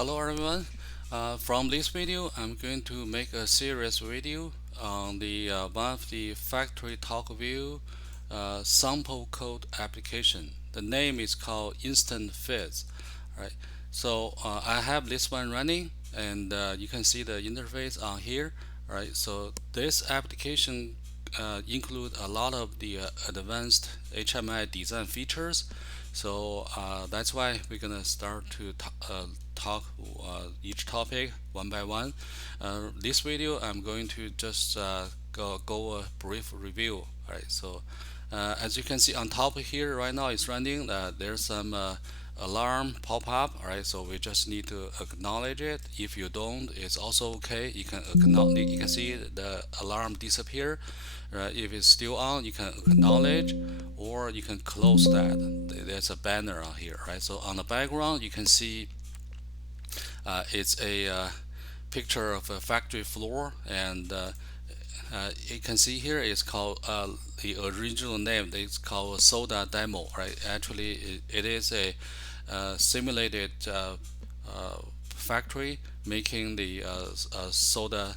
Hello everyone. From this video, I'm going to make a serious video on the one of the FactoryTalk view sample code application. The name is called InstantFizz. Right. So I have this one running, and you can see the interface on here. Right. So this application include a lot of the advanced HMI design features. So that's why we're gonna start to talk each topic one by one. This video, I'm going to just go a brief review. All right. So as you can see on top here right now, it's running. There's some alarm pop up. All right. So we just need to acknowledge it. If you don't, it's also okay. You can acknowledge. You can see the alarm disappear. Right. If it's still on, you can acknowledge, or you can close that. There's a banner on here. Right. So on the background, you can see it's a picture of a factory floor, and you can see here it's called the original name. It's called soda demo. Right. Actually, it is a simulated factory making the soda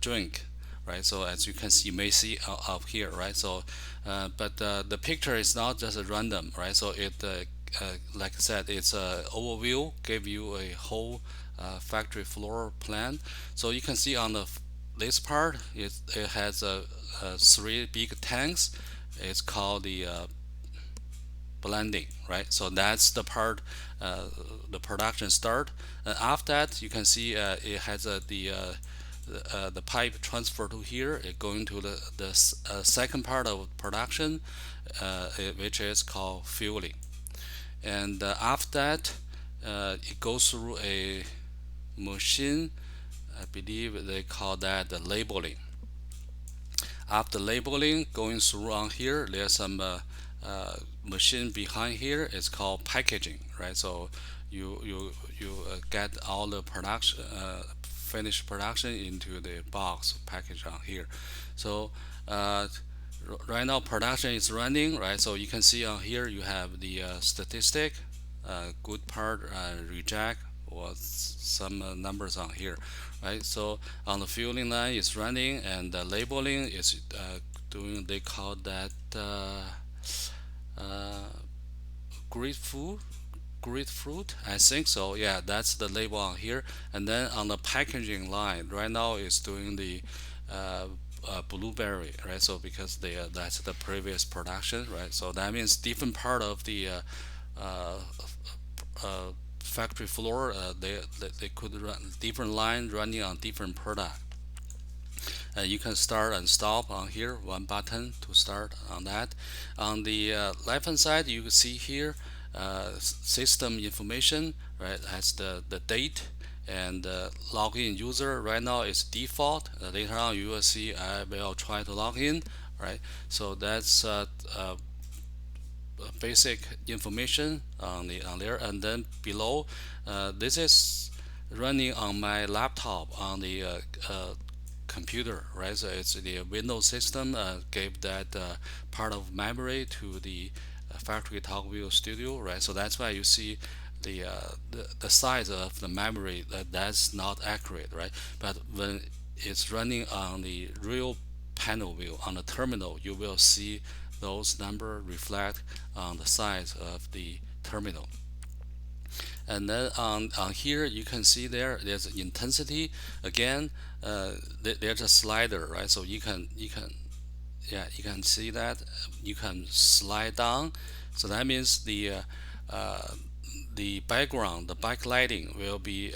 drink. Right. So as you can see, you may see up here. Right. So but the picture is not just a random. Right. So it like I said, it's a overview, give you a whole factory floor plan. So you can see on this part, it has three big tanks. It's called the blending. Right. So that's the part the production start, and after that you can see it has the pipe transfer to here. It going to the second part of production, which is called fueling. And after that, it goes through a machine. I believe they call that the labeling. After labeling, going through on here, there's some machine behind here. It's called packaging. Right. So you get all the production finished production into the box package on here. So right now production is running. Right. So you can see on here you have the statistic, good part, reject, or some numbers on here. Right. So on the fueling line is running, and the labeling is doing, they call that grapefruit, grapefruit, I think so. Yeah, that's the label on here. And then on the packaging line right now is doing the blueberry. Right. So because that's the previous production. Right. So that means different part of the uh, uh, factory floor, they could run different line running on different product. And you can start and stop on here, one button to start on that. On the left hand side, you can see here system information. Right, has the date, and login user right now is default. Later on you will see I will try to log in. Right. So that's basic information on there. And then below, this is running on my laptop on the computer. Right. So it's the Windows system gave that part of memory to the FactoryTalk View Studio. Right. So that's why you see the size of the memory, that's not accurate. Right. But when it's running on the real PanelView on the terminal, you will see those numbers reflect on the size of the terminal. And then on here you can see there's intensity again. There's a slider. Right. So you can yeah, you can see that you can slide down. So that means uh, the background, the backlighting will be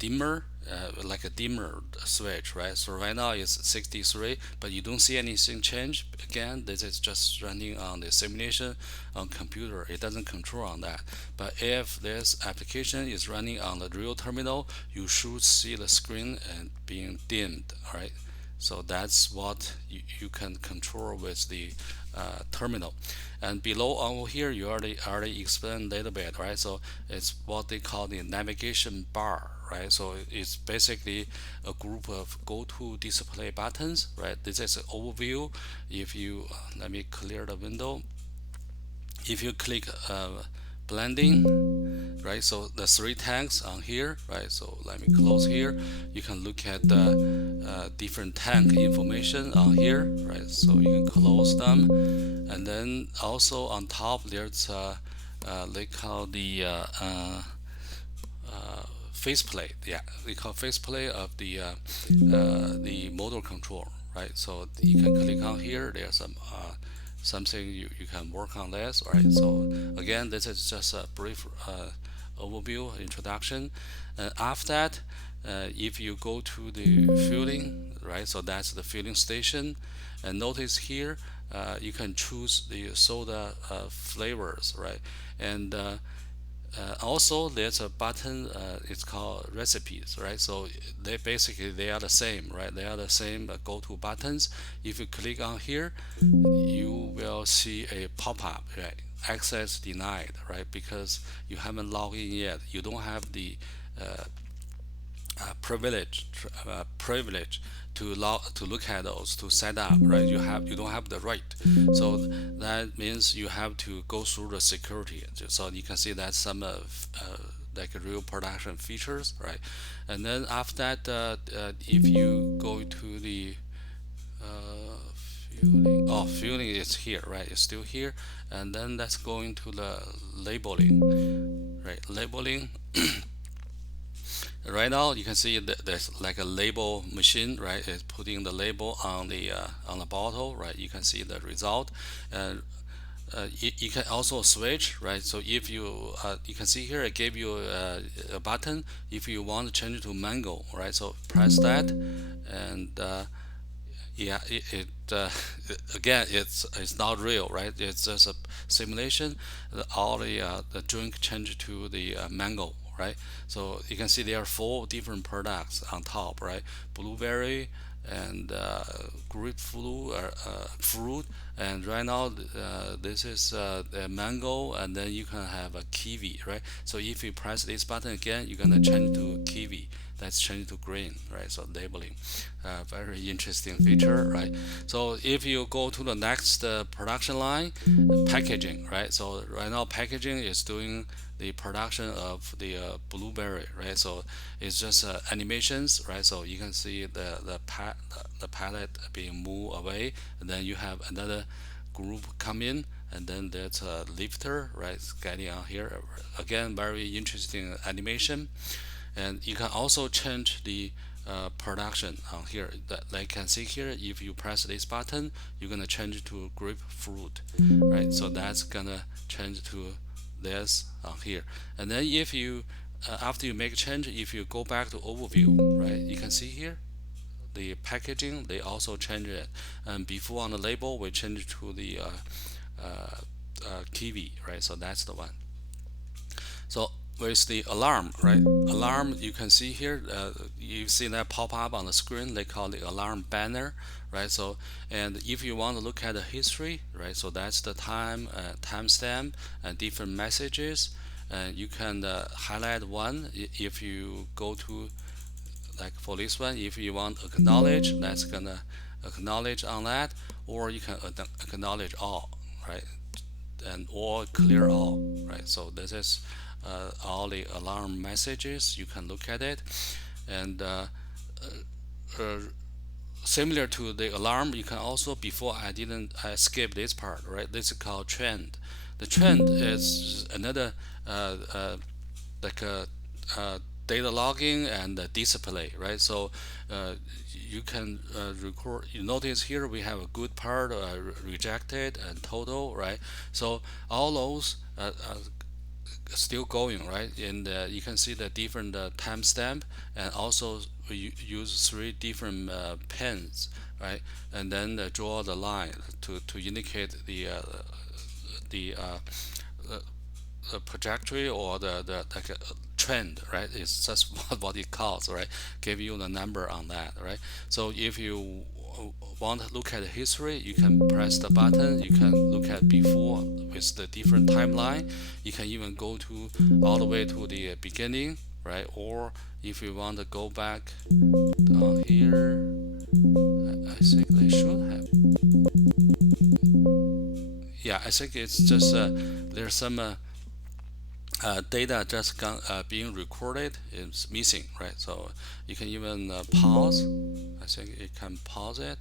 dimmer, like a dimmer switch. Right. So right now it's 63, but you don't see anything change. Again, this is just running on the simulation on computer. It doesn't control on that. But if this application is running on the real terminal, you should see the screen and being dimmed. All right. So that's what you can control with the terminal. And below over here, you already explained a little bit. Right. So it's what they call the navigation bar. Right. So it's basically a group of go-to display buttons. Right. This is an overview. If you let me clear the window. If you click blending, right? So the three tanks on here, right? So let me close here. You can look at the different tank information on here, right? So you can close them, and then also on top there's they call faceplate. Yeah, we call faceplate of the motor control, right? So you can click on here. There's some something you can work on this, right? So again, this is just a brief overview introduction. And after that, if you go to the fueling, right? So that's the fueling station, and notice here you can choose the soda flavors, right? And also there's a button, it's called recipes, right? So they are the same, right? They are the same go-to buttons. If you click on here, you will see a pop-up, right? Access denied, right? Because you haven't logged in yet. You don't have the privilege to look at those, to set up, right? You don't have the right. So that means you have to go through the security. So you can see that some like real production features, right? And then after that, if you go to the fueling, oh, fueling is here, right? It's still here. And then let's go into the labeling, right? Labeling. Right now you can see that there's like a label machine, right? It's putting the label on the bottle, right? You can see the result, and you can also switch, right? So if you can see here, I gave you a button. If you want to change it to mango, right? So press that, and yeah, again, it's not real, right? It's just a simulation. All the drink change to the mango, right? So you can see there are four different products on top, right? Blueberry and grapefruit, fruit, and right now this is the mango, and then you can have a kiwi, right? So if you press this button again, you're gonna change to kiwi. That's changed to green, right? So labeling, very interesting feature, right? So if you go to the next production line, packaging, right? So right now packaging is doing the production of the blueberry, right? So it's just animations, right? So you can see the palette being moved away, and then you have another group come in, and then there's a lifter, right? It's getting on here again, very interesting animation. And you can also change the production on here. Like you can see here, if you press this button, you're gonna change it to grapefruit, right? So that's gonna change to this on here. And then if you after you make a change, if you go back to overview, right, you can see here the packaging, they also change it. And before on the label, we change it to the kiwi, right? So that's the one. So with the alarm, right? Alarm, you can see here, you see that pop up on the screen. They call the alarm banner, right? So, and if you want to look at the history, right? So that's the timestamp and different messages. And you can highlight one if you go to, like for this one, if you want to acknowledge, that's gonna acknowledge on that, or you can acknowledge all, right? And or clear all, right? So this is all the alarm messages. You can look at it, and uh, similar to the alarm, you can also, before I skip this part, right? This is called trend. The trend is another like a data logging and display, right? So you can record. You notice here we have a good part, rejected, and total, right? So all those still going, right? And you can see the different timestamp, and also we use three different pens, right? And then draw the line to indicate the trajectory, or the like trend, right? It's just what it calls, right? Give you the number on that, right? So if you want to look at the history, you can press the button. You can look at before with the different timeline. You can even go to all the way to the beginning, right? Or if you want to go back here, I think they should have. Yeah, I think it's just there's some data just being recorded is missing, right? So you can even pause. I think it can pause it.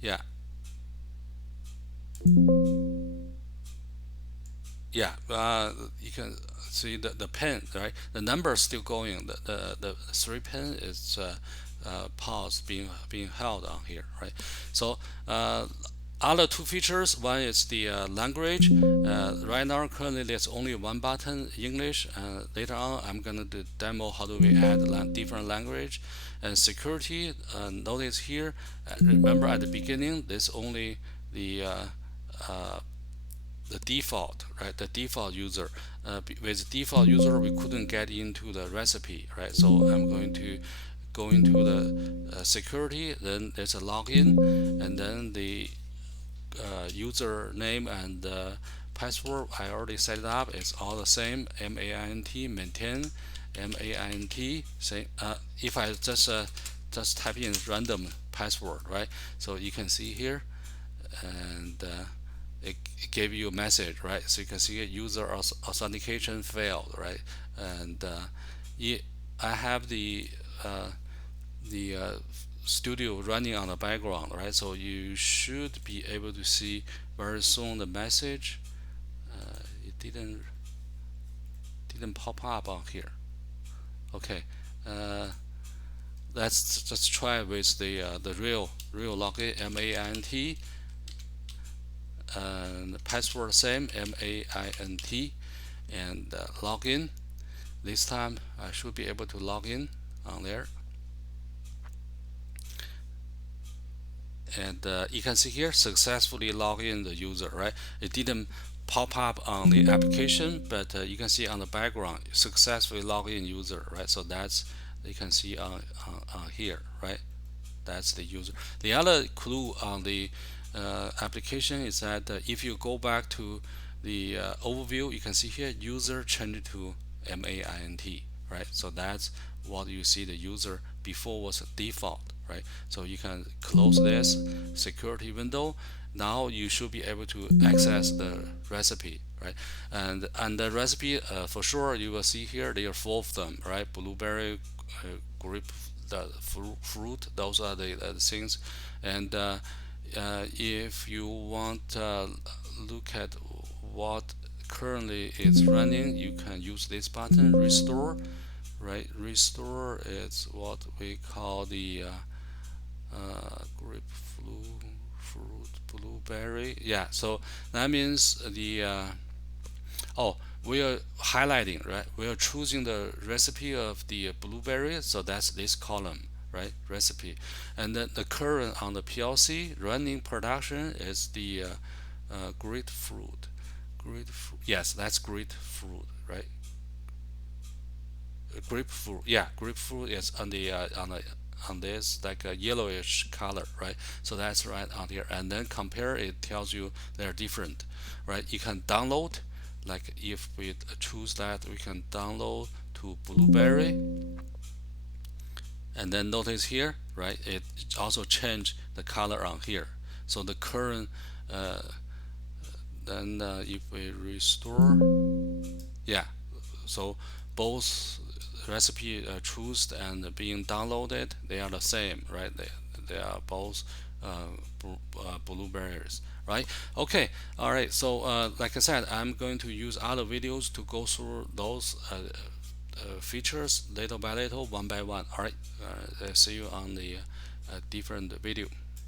Yeah, yeah. You can see the pin, right? The number is still going. The 3 pin is paused, being held on here, right? So other two features. One is the language. Right now, currently, there's only one button, English. Later on, I'm gonna do demo how do we add different language. And security. Notice here. Remember at the beginning, there's only the uh, the default, right? The default user. With default user, we couldn't get into the recipe, right? So I'm going to go into the security. Then there's a login, and then the username and password. I already set it up. It's all the same. maintain, maint. Same. If I just type in random password, right? So you can see here, and it gave you a message, right? So you can see user authentication failed, right? And I have the studio running on the background, right? So you should be able to see very soon the message. It didn't pop up on here. Okay, uh, let's just try with the real login, MAINT, and password same, MAINT, and login. This time I should be able to log in on there. And you can see here successfully log in the user, right? It didn't pop up on the application, but you can see on the background successfully log in user, right? So that's you can see on here, right? That's the user. The other clue on the application is that if you go back to the overview, you can see here user changed to MAINT, right? So that's what you see the user before was default, right? So you can close this security window. Now you should be able to access the recipe, right? And the recipe for sure you will see here there are four of them, right? Blueberry, grape, the fruit. Those are the things. And if you want to look at what currently is running, you can use this button, restore, right? Restore is what we call the grapefruit, blueberry. Yeah, so that means the oh, we are highlighting, right? We are choosing the recipe of the blueberry, so that's this column, right? Recipe, and then the current on the PLC running production is the grapefruit. Grapefruit. Yes, that's grapefruit, right? Grapefruit. Yeah, grapefruit is on this like a yellowish color, right? So that's right on here, and then compare. It tells you they're different, right? You can download, like if we choose that, we can download to blueberry, and then notice here, right? It also changed the color on here. So the current, then if we restore, yeah, so both recipe choose and being downloaded, they are the same, right? They are both blueberries, right? Okay, all right. So like I said, I'm going to use other videos to go through those features little by little, one by one. All right. See you on the different video.